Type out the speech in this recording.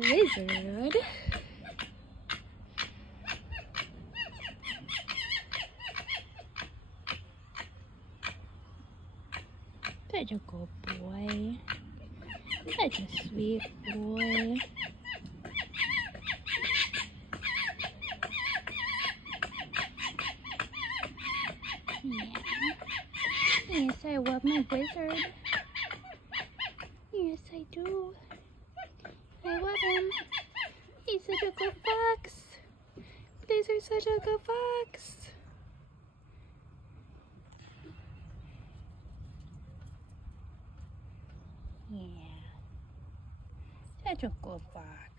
lizard. Such a good boy. Such a sweet boy. Yeah. Yes, I love my lizard. Yes, I do. I love him. He's such a good fox. Lizard's such a good fox. Yeah. Such a good fox.